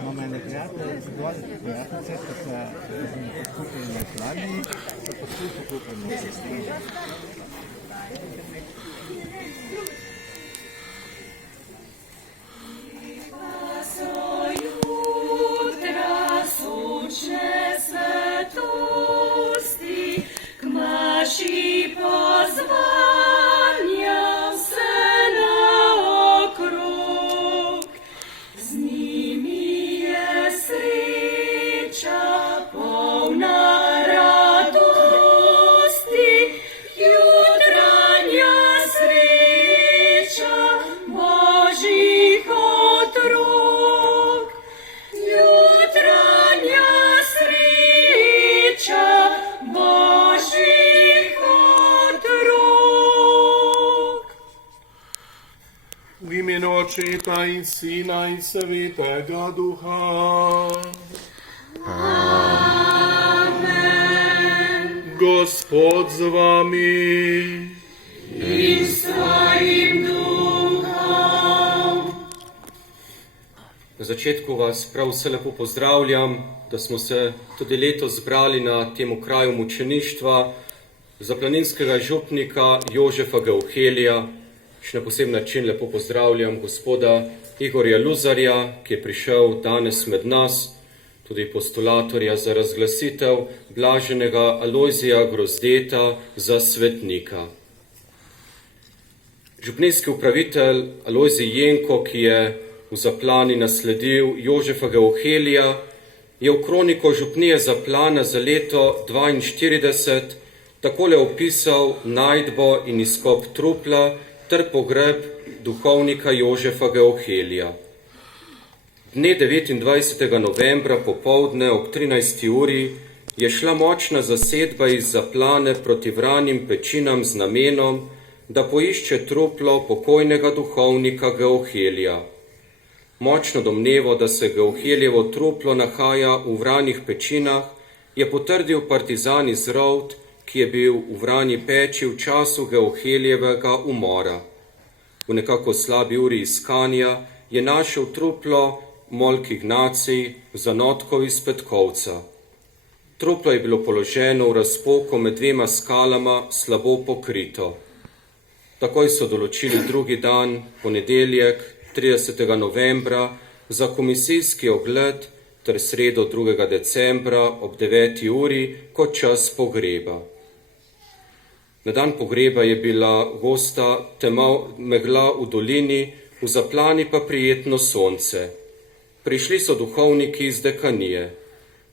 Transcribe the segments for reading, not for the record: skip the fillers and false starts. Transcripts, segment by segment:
Imamo ene prijateljice, ki so kupili na Islandiji, so poskušali kupiti. Očeta in Sina in Svetega Duha. Amen. Gospod z vami. In s tvojim duhom. Na začetku vas prav vse lepo pozdravljam, da smo se tudi letos zbrali na temu kraju mučeništva za planinskega župnika Jožefa Geuhelija. Še na poseben način lepo pozdravljam gospoda Igorja Luzarja, ki je prišel danes med nas, tudi postulatorja za razglasitev blaženega Alojzija Grozdeta za svetnika. Župnijski upravitelj Alojzij Jenko, ki je v Zaplani nasledil Jožefa Geuhelija, je v kroniko župnije Zaplana za leto 1942 takole opisal najdbo in izkop trupla ter pogreb duhovnika Jožefa Geuhelija. Dne 29. novembra popoldne ob 13. uri je šla močna zasedba iz Zaplane proti Vranjim pečinam z namenom, da poišče truplo pokojnega duhovnika Geuhelija. Močno domnevo, da se Geuheljevo truplo nahaja v Vranjih pečinah, je potrdil partizan iz Rovt, ki je bil v Vranji peči v času Geuheljevega umora. V nekako slabi uri iskanja je našel truplo Molk Ignacij v zanotkovi iz Petkovca. Truplo je bilo položeno v razpoko med dvema skalama, slabo pokrito. Takoj so določili drugi dan, ponedeljek, 30. novembra, za komisijski ogled ter sredo 2. decembra ob 9. uri kot čas pogreba. Na dan pogreba je bila gosta megla v dolini, v Zaplani pa prijetno sonce. Prišli so duhovniki iz dekanije.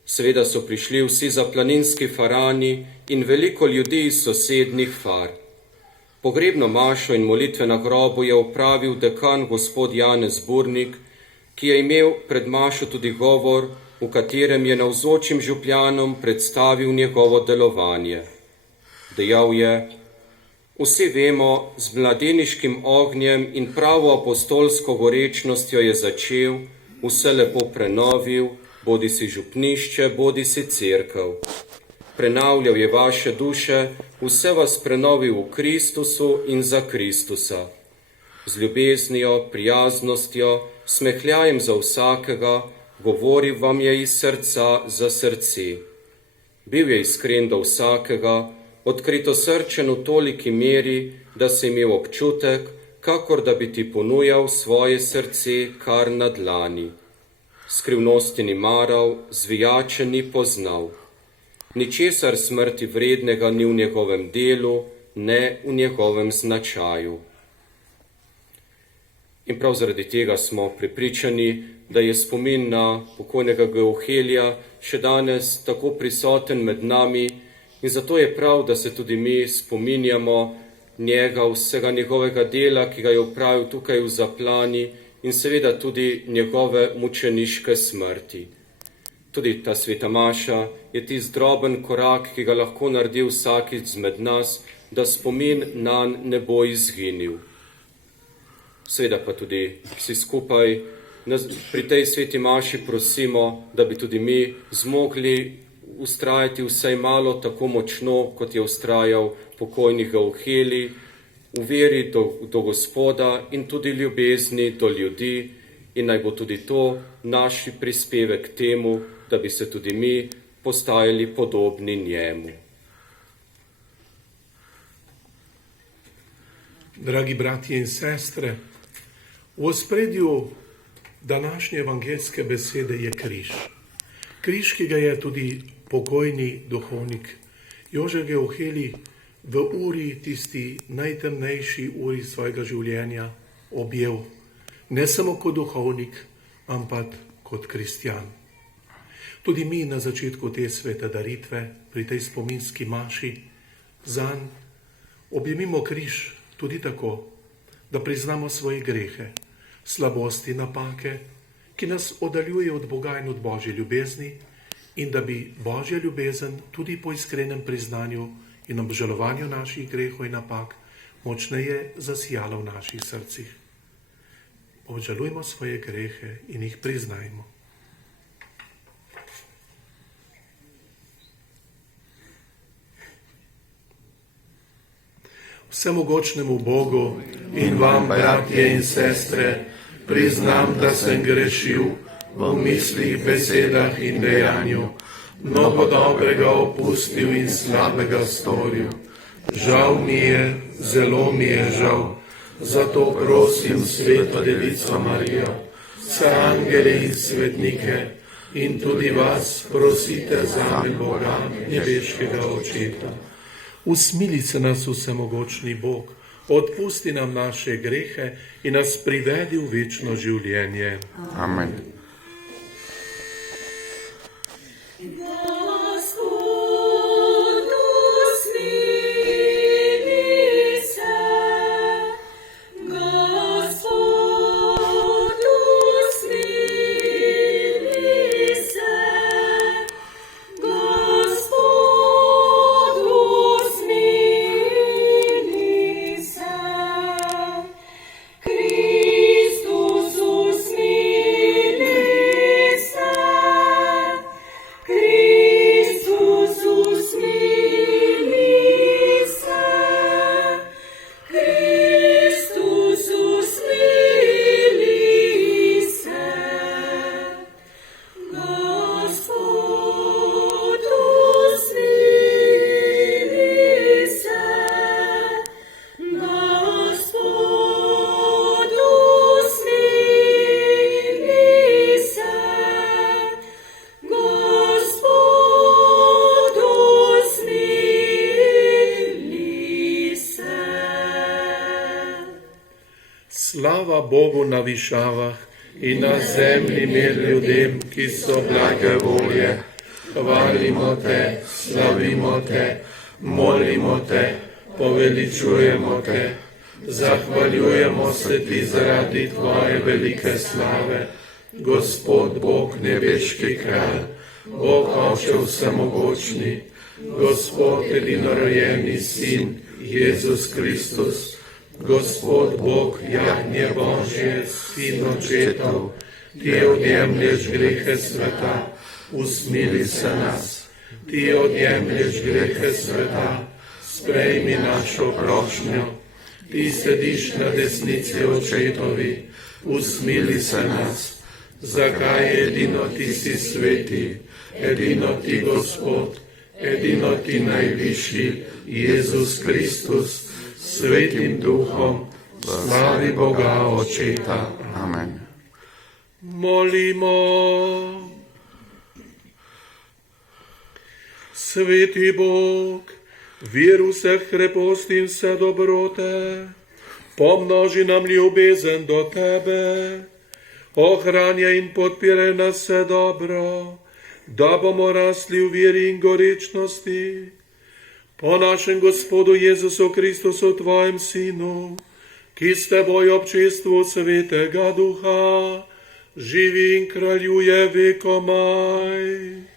Seveda so prišli vsi zaplaninski farani in veliko ljudi iz sosednjih far. Pogrebno mašo in molitve na grobu je opravil dekan gospod Janez Burnik, ki je imel pred mašo tudi govor, v katerem je navzočim župljanom predstavil njegovo delovanje. Dejal je: vsi vemo, z mladeniškim ognjem in pravo apostolsko gorečnostjo je začel, vse lepo prenovil, bodi si župnišče, bodi si cerkev. Prenavljal je vaše duše, vse vas prenovil v Kristusu in za Kristusa. Z ljubeznijo, prijaznostjo, smehljajem za vsakega, govoril vam je iz srca za srce. Bil je iskren do vsakega, odkritosrčen v toliki meri, da si imel občutek, kakor da bi ti ponujal svoje srce kar na dlani. Skrivnosti ni maral, zvijače ni poznal. Ničesar smrti vrednega ni v njegovem delu, ne v njegovem značaju. In prav zaradi tega smo prepričani, da je spomin na pokojnega Geuhelija še danes tako prisoten med nami, in zato je prav, da se tudi mi spominjamo njega, vsega njegovega dela, ki ga je opravil tukaj v Zaplani, in seveda tudi njegove mučeniške smrti. Tudi ta sveta maša je tisti droben korak, ki ga lahko naredi vsakič izmed nas, da spomin nanj ne bo izginil. Seveda pa tudi vsi skupaj pri tej sveti maši prosimo, da bi tudi mi zmogli ustrajati vsaj malo tako močno, kot je ustrajal pokojni Geuhelij, v veri do Gospoda in tudi ljubezni do ljudi, in naj bo tudi to naš prispevek k temu, da bi se tudi mi postajali podobni njemu. Dragi bratje in sestre, v ospredju današnje evangelske besede je križ. Križ, ki ga je tudi pokojni duhovnik Jože Geuheli v uri, tisti najtemnejši uri svojega življenja, objel. Ne samo kot duhovnik, ampak kot kristjan. Tudi mi na začetku te svete daritve, pri tej spominski maši, zanj objemimo križ tudi tako, da priznamo svoje grehe, slabosti, napake, ki nas oddaljuje od Boga in od Božje ljubezni, in da bi Božja ljubezen tudi po iskrenem priznanju in obžalovanju naših grehov in napak močneje zasijala v naših srcih. Obžalujmo svoje grehe in jih priznajmo. Vsemogočnemu Bogu in vam, bratje in sestre, priznam, da sem grešil v mislih, besedah in dejanju, mnogo dobrega opustil in slabega storil. Žal mi je, zelo mi je žal, zato prosim Sveto Devico Marijo, vse angele in svetnike in tudi vas prosite zame Boga, nebeškega Očeta. Usmili se nas vsemogočni Bog, odpusti nam naše grehe in nas privedi v večno življenje. Amen. Slava Bogu na višavah in na zemlji mir ljudem, ki so blage volje. Hvalimo te, slavimo te, molimo te, poveličujemo te. Zahvaljujemo se ti zaradi tvoje velike slave, Gospod Bog nebeški kralj, Bog Oče vsemogočni, Gospod edinorojeni Sin, Jezus Kristus, Gospod Bog, jagnje Božje, Sin očetov, ti odjemlješ grehe sveta, usmili se nas. Ti odjemlješ grehe sveta, sprejmi našo prošnjo. Ti sediš na desnici očetovi, usmili se nas. Zakaj edino ti si sveti, edino ti Gospod, edino ti najvišji, Jezus Kristus, Svetim Duhom, slavi Boga Očeta. Amen. Molimo. Sveti Bog, vir vseh kreposti in vse dobrote, pomnoži nam ljubezen do tebe, ohranjaj in podpiraj nas vse dobro, da bomo rasli v veri in gorečnosti. Po našem Gospodu Jezusu Kristusu, tvojem Sinu, ki s teboj občestvu Svetega Duha živi in kraljuje vekomaj.